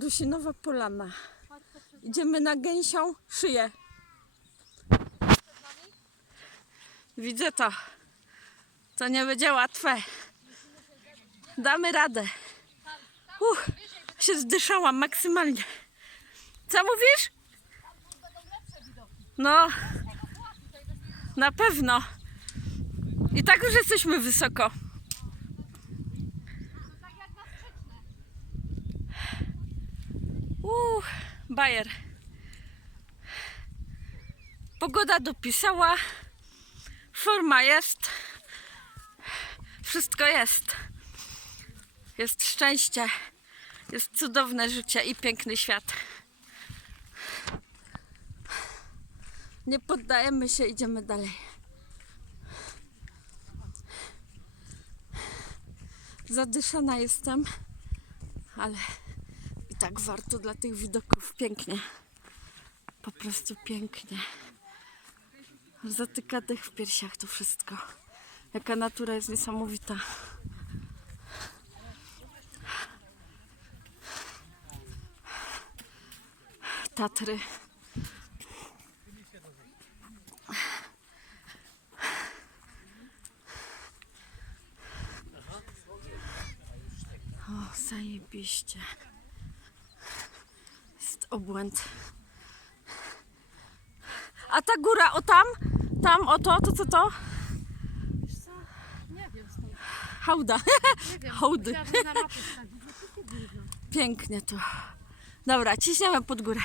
Rusinowa Polana. Idziemy na gęsią szyję. Widzę to. To nie będzie łatwe. Damy radę. Uch, się zdyszałam maksymalnie. Co mówisz? No, na pewno. I tak już jesteśmy wysoko. Bajer. Pogoda dopisała. Forma jest. Wszystko jest. Jest szczęście. Jest cudowne życie i piękny świat. Nie poddajemy się, idziemy dalej. Zadyszana jestem, ale i tak warto dla tych widoków. Pięknie. Po prostu pięknie. Zatyka dech w piersiach to wszystko. Jaka natura jest niesamowita. Tatry. O, zajebiście. Obłęd. A ta góra, o tam, tam, o to, to co to? Wiesz co? Nie wiem stąd. Hałda. Nie wiem. Hołdy. Musiałabym na wstawić. No, to wiem. Pięknie tu. Dobra, ciśniemy pod górę.